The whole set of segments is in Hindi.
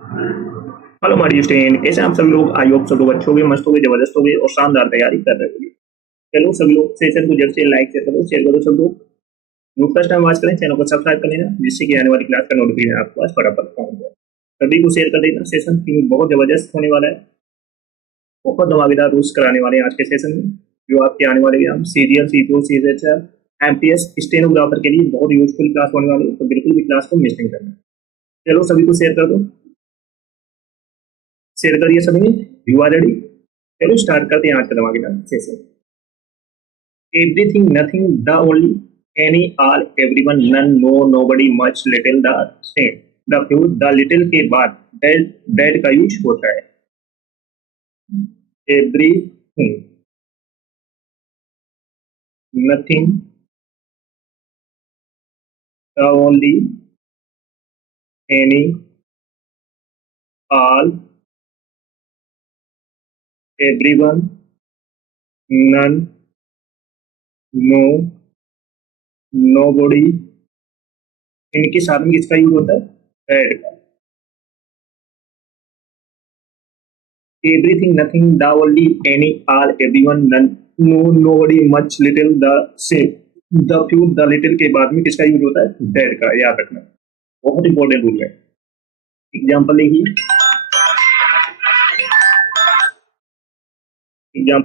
हेलो माय स्टूडेंट, कैसे हैं आप सभी लोग। आई होप सब लोग अच्छे होंगे, मस्त होंगे, जबरदस्त होंगे और शानदार तैयारी कर रहे होंगे। चलो सभी लोग सेशन को जल्द से लाइक शेयर करो सब लोग। जो फर्स्ट टाइम वॉच करें चैनल को सब्सक्राइब कर लेना, जिससे कि आने वाली क्लास का नोटिफिकेशन आपके पास फटाफट पहुंच जाए। सभी को शेयर कर देना, सेशन क्योंकि बहुत जबरदस्त होने वाला है। बहुत धमाकेदार रूल्स कराने वाले हैं आज के सेशन में, जो आपके आने वाले exam CGL, CPO, CHR, MTS, stenographer के लिए बहुत यूजफुल क्लास होने वाली है, तो बिल्कुल भी क्लास को मिस नहीं करना। चलो सभी को शेयर कर दो, शेयर करिए सभी ने। You are ready? चलो स्टार्ट करते हैं आज का धमाकेदार session. Everything, nothing, the only, any, all, everyone, none, no, nobody, much, little, the same. The few, the little के बाद that का यूज होता है। Everything, nothing, the only, any, all, everyone, none, no, nobody, इनके साथ में किसका यूज होता है? that का। Everything, nothing, the only, any, all, everyone, none, no, nobody, much, little, the same. The few, the little के बाद में किसका यूज होता है? that का, याद रखना, बहुत इंपॉर्टेंट रूल है। एग्जाम्पल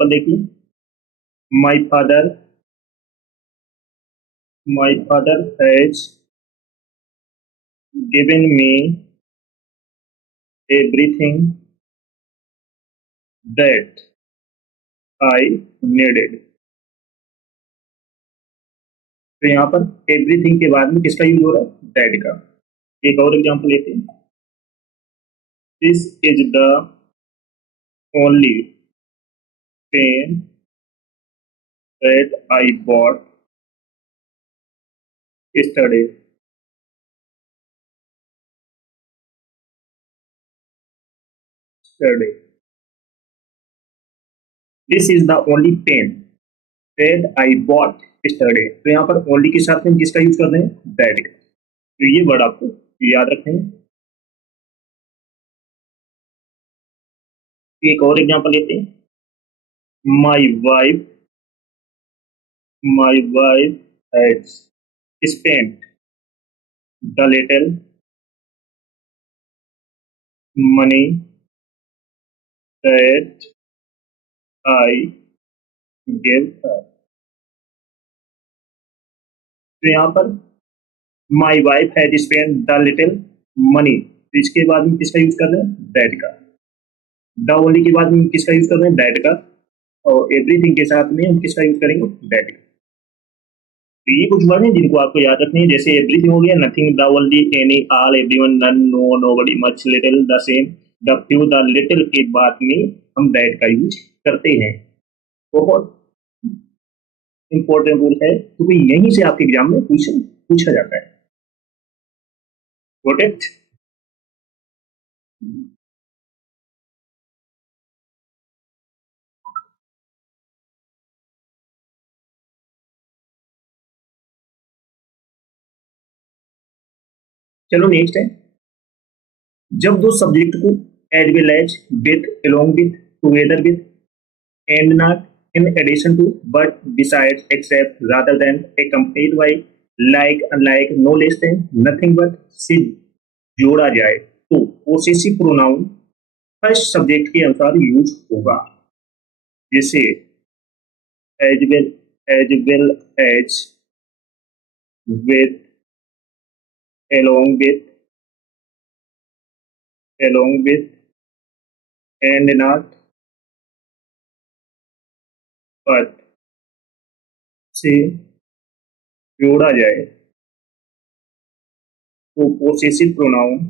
देखिए, my father has given me everything that I needed. तो यहाँ पर एवरीथिंग के बाद में किसका यूज हो रहा है? दैट का। एक और एग्जाम्पल लेते हैं। This is the only pen that I bought yesterday. This is the only pen that I bought yesterday. तो यहाँ पर only के साथ में किसका यूज कर रहे हैं? that का। तो ये वर्ड आपको याद रखना है। एक और एग्जांपल लेते हैं। My wife has spent the little money that I gave her. तो यहाँ पर my wife has spent the little money, तो इसके बाद में किसका यूज कर रहे हैं? that का। the only के बाद में किसका यूज कर रहे हैं? that का। और everything के साथ में हम किसका यूज करेंगे? that का। तो ये कुछ वर्ड हैं जिनको आपको याद रखने हैं, जैसे एवरीथिंग हो गया, nothing, the only, any, all, everyone, none, no, nobody, much, little, the same, the few, the little के बाद में हम दैट का यूज करते हैं। बहुत इंपॉर्टेंट रूल है, क्योंकि यहीं से आपके एग्जाम में क्वेश्चन पूछा जाता है। Got it? चलो नेक्स्ट है। जब दो सब्जेक्ट को as well as, with, along with, together with, and not, in addition to, but, besides, except, rather than, accompanied by, like, unlike, no less than, nothing but से जोड़ा जाए तो पोसेसिव प्रोनाउन फर्स्ट सब्जेक्ट के अनुसार यूज होगा। जैसे as well as, with, along with, and not, but से जोड़ा जाए तो पोसेसिव प्रोनाउन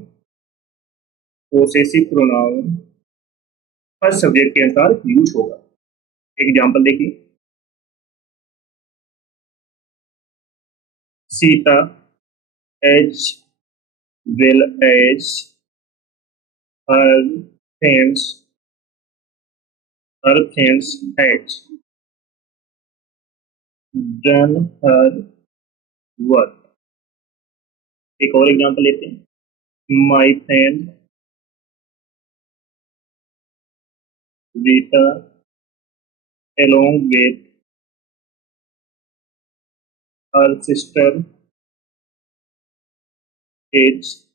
फर्स्ट सब्जेक्ट के अनुसार यूज होगा। एग्जाम्पल देखिए। सीता as well as her friends had done her work। एक और एग्जांपल लेते हैं। My friend Rita along with her sister is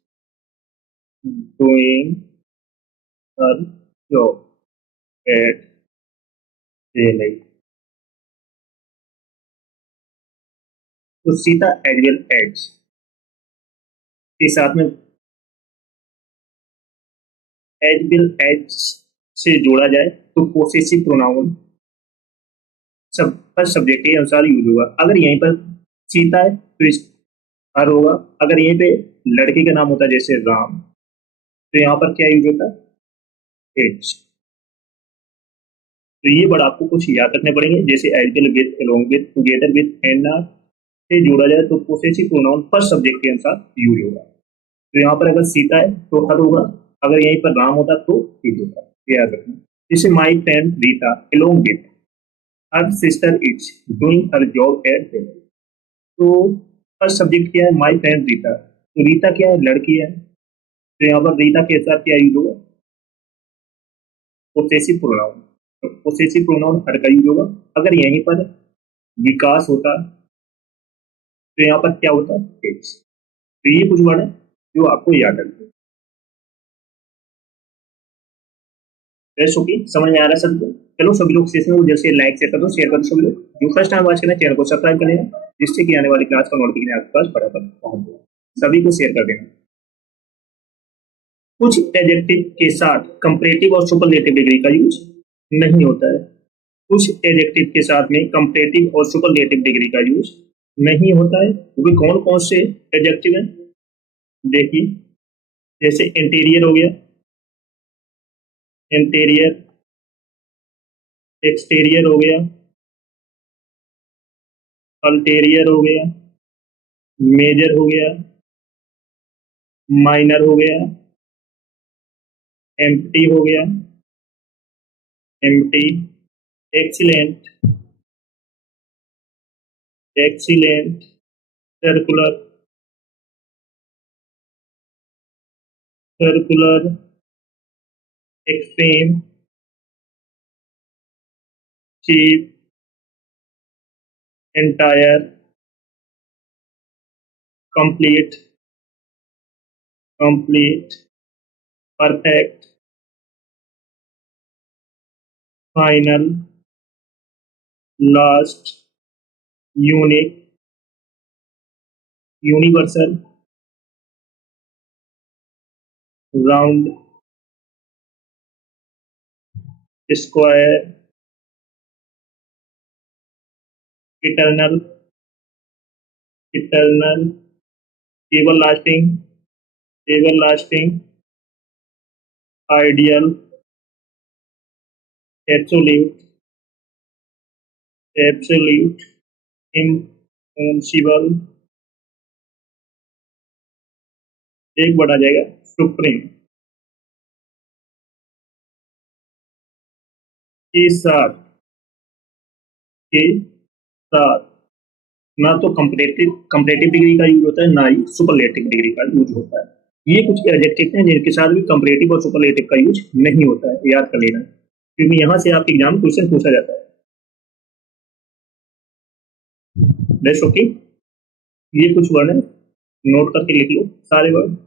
doing her job at daylight. तो सीता एज वेल एज के साथ में एज वेल एज से जोड़ा जाए तो पोसेसिव प्रोनाउन सब पर सब्जेक्ट के अनुसार यूज होगा। अगर यहीं पर सीता है तो इस हर होगा। अगर यहीं पे लड़के का नाम होता है जैसे राम तो यहाँ पर क्या यूज होता है एज। तो ये वर्ड आपको कुछ याद रखने पड़ेंगे जैसे as well with along with together with and से जोड़ा जाए तो पोसेसिव प्रोनाउन फर्स्ट सब्जेक्ट के अनुसार यूज होगा। तो यहाँ पर अगर सीता है तो हर होगा। अगर यहीं पर राम होता तो इज होता। ये याद रखना। जैसे my friend Rita along with her sister is doing her job at tailor. तो फर्स्ट सब्जेक्ट क्या है माई फ्रेंड रीता। तो रीता क्या है लड़की है तो यहाँ पर रीता के साथ क्या यूज होगा पोसेसिव प्रोनाउन। तो पोसेसिव प्रोनाउन हर का यूज होगा। अगर यहीं पर विकास होता तो यहाँ पर क्या होता है इज। तो ये कुछ वर्ड है जो आपको याद रखना है। ओके समझ में आ रहा है सबको। चलो सभी लोग सेशन को जैसे लाइक शेयर कर दो शेयर कर दो सभी लोग। जो फर्स्ट टाइम वॉच करें चैनल को सब्सक्राइब कर लेना जिससे कि आने वाली क्लास का नोटिफिकेशन आपके पास फटाफट पहुंच जाए। सभी को शेयर कर देना। कुछ एडजेक्टिव के साथ कंपैरेटिव और सुपरलेटिव डिग्री का यूज नहीं होता है। कुछ एडजेक्टिव के साथ में कंपैरेटिव और सुपरलेटिव डिग्री का यूज नहीं होता है। वो कौन कौन से एडजेक्टिव हैं देखिए। जैसे इंटीरियर हो गया इंटीरियर, एक्सटीरियर हो गया, अल्टेरियर हो गया, मेजर हो गया, माइनर हो गया, एम्प्टी हो गया, empty, excellent, excellent, circular, circular, extreme, cheap, entire, complete, complete, perfect, final, last, unique, universal, round, square, eternal, eternal, everlasting, everlasting, ideal, absolute, absolute, impossible, एक वर्ड आ जाएगा सुप्रीम। के साथ के साथ ना तो कंपैरेटिव डिग्री का यूज होता है ना ही सुपरलेटिव डिग्री का यूज होता है। ये कुछ एडजेक्टिव हैं जिनके साथ भी कंपैरेटिव और सुपरलेटिव का यूज नहीं होता है। याद कर लेना क्योंकि यहाँ से आपके एग्जाम क्वेश्चन पूछा जाता है। That's okay. ये कुछ वर्ड है नोट करके लिख लो सारे वर्ड।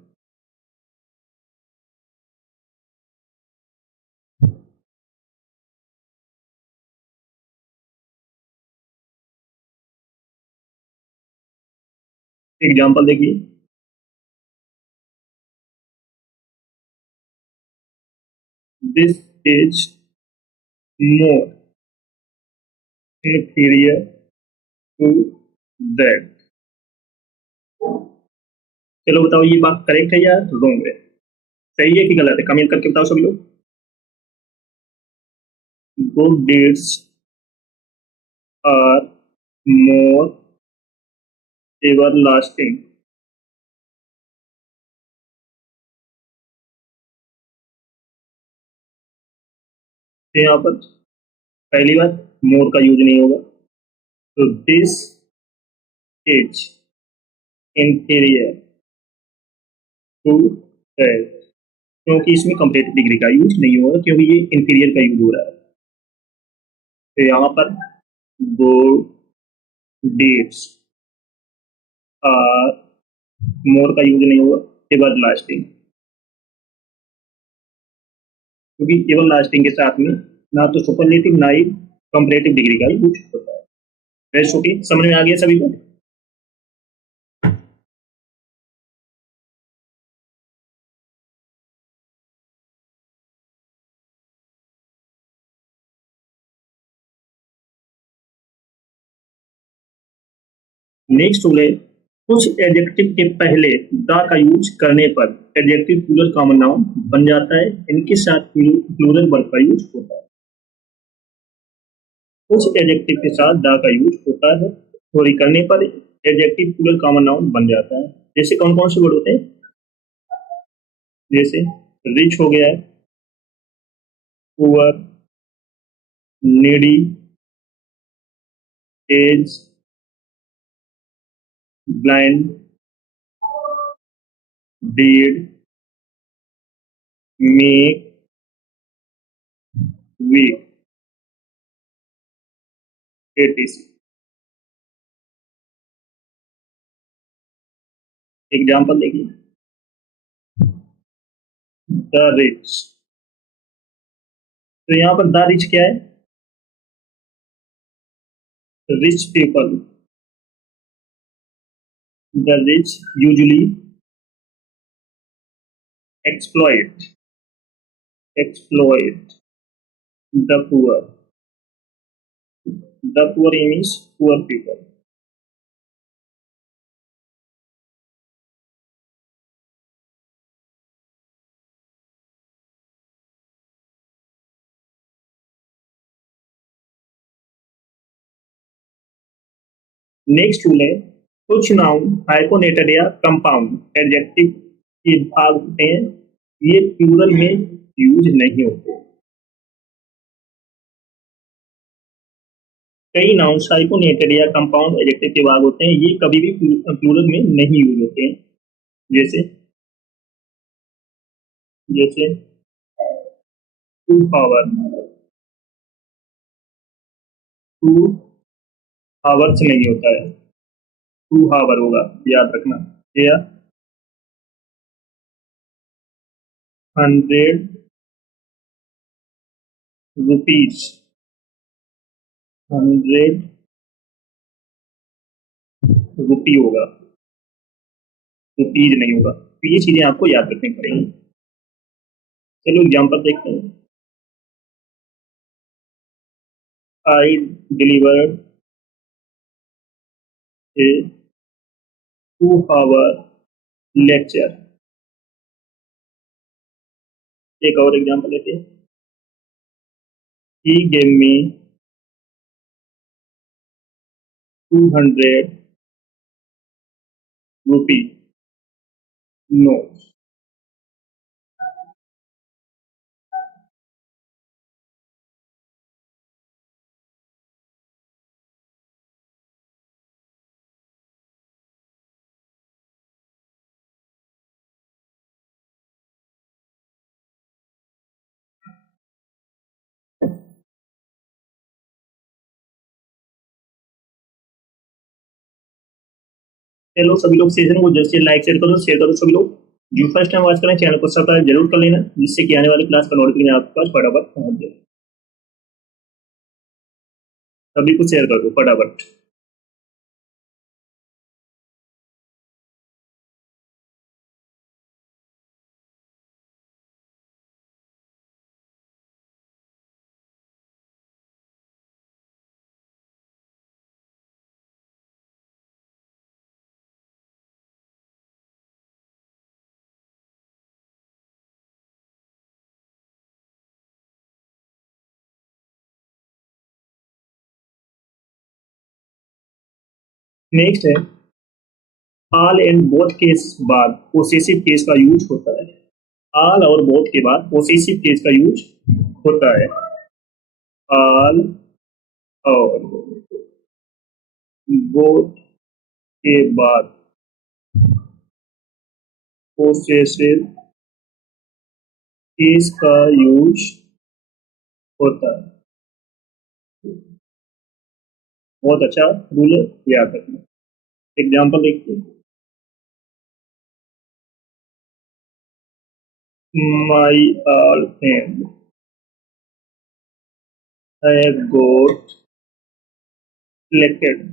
एग्जाम्पल देखिए। This is more inferior to that। चलो बताओ ये बात करेक्ट है या रॉन्ग है, सही है कि गलत है, कमेंट करके बताओ सभी लोग। Good deeds are more everlasting. यहाँ पर पहली बात मोर का यूज नहीं होगा तो this is inferior to that। क्योंकि इसमें कंप्लीट डिग्री का यूज नहीं होगा, क्योंकि ये इंफीरियर का यूज हो रहा है। तो यहाँ पर बोर्ड डेट्स आर मोर का यूज नहीं होगा, एवर लास्टिंग, क्योंकि एवर लास्टिंग के साथ में ना तो सुपरलेटिव ना ही कंपैरेटिव डिग्री का यूज होता है। रेस्ट ओके, समझ में आ गया सभी को? नेक्स्ट रूल है, कुछ एडजेक्टिव के पहले द का यूज करने पर एडजेक्टिव प्लूरल कॉमन नाउन बन जाता है, इनके साथ प्लूरल वर्ब का यूज होता है। कुछ एडजेक्टिव के साथ द का यूज होता है, सॉरी करने पर एडजेक्टिव प्लूरल कॉमन नाउन बन जाता है। जैसे कौन कौन से वर्ड होते हैं? जैसे रिच हो गया है, poor, needy, age, blind, dead, meek, weak, etc। Example देखिए, द रिच। तो यहाँ पर द रिच क्या है? Rich people, the rich usually exploit the poor, the poor means poor people। Next rule है, कुछ नाउन हाइपोनेटेड या कंपाउंड एडजेक्टिव के भाग होते हैं, ये प्लूरल में यूज नहीं होते। कई नाउन हाइपोनेटेड या कंपाउंड एडजेक्टिव के भाग होते हैं, ये कभी भी प्लूरल में नहीं यूज होते हैं। जैसे जैसे टू हावर, टू हावर्स नहीं होता है, टू हावर होगा, याद रखना। या 100 रुपीज, 100 रुपी होगा, रुपीज नहीं होगा। तो ये चीजें आपको याद रखनी पड़ेंगी। चलो एग्जाम्पल देखते हैं। आई डिलीवर्ड ए 2 hour लेक्चर। एक और एग्जाम्पल लेते हैं। He gave me 200 rupee note. चलो सभी लोग सेशन को जल्द से लाइक शेयर करो सभी लोग। जो फर्स्ट टाइम वॉच करें चैनल को सब्सक्राइब जरूर कर लेना, जिससे कि आने वाली क्लास का नोटिफिकेशन आपके पास फटाफट पहुंच जाए। सभी को शेयर कर दो फटाफट। नेक्स्ट है, ऑल एंड बोथ केस बाद पोसेसिव केस का यूज होता है। ऑल और बोथ के बाद पोसेसिव केस का यूज होता है। ऑल और बोथ के बाद पोसेसिव इसका यूज होता है। बहुत अच्छा रूल है, याद रखना। एग्जाम्पल देखिए, my all friend have got selected.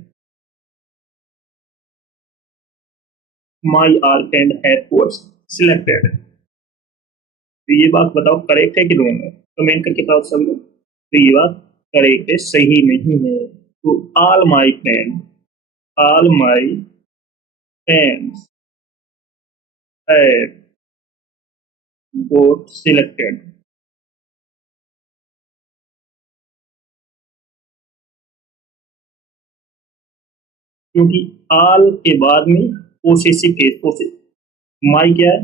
My all friend have got selected. तो ये बात बताओ करेक्ट है कि रॉन्ग है? कमेंट करके बताओ सब लोग। तो ये बात करेक्ट है, सही नहीं है। तो all my friends have got selected. क्योंकि ऑल के बाद में पोसेसिव केस, माई क्या है?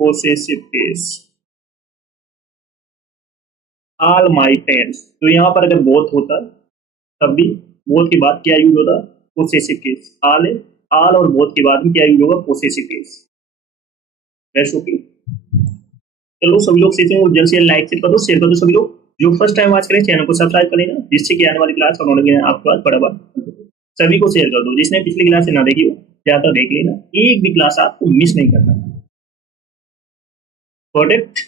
Possessive case. All my friends, तो यहाँ पर अगर बोथ होता तब भी बोथ के बाद क्या यूज होता? Possessive case. ऑल है, ऑल और बोथ के बाद में क्या यूज होगा? Possessive case. ओके, चलो सभी लोग सीखते हैं, जल्द से जल्द लाइक कर दो, शेयर कर दो। सभी लोग जो फर्स्ट टाइम वॉच करें चैनल को सब्सक्राइब करें ना, जिससे कि आने वाली क्लास और नॉलेज आपके पास बराबर। सभी को शेयर कर दो, जिसने पिछली क्लास से ना देखी हो ज्यादा देख लेना, एक भी क्लास आपको मिस नहीं करना। प्रोडक्ट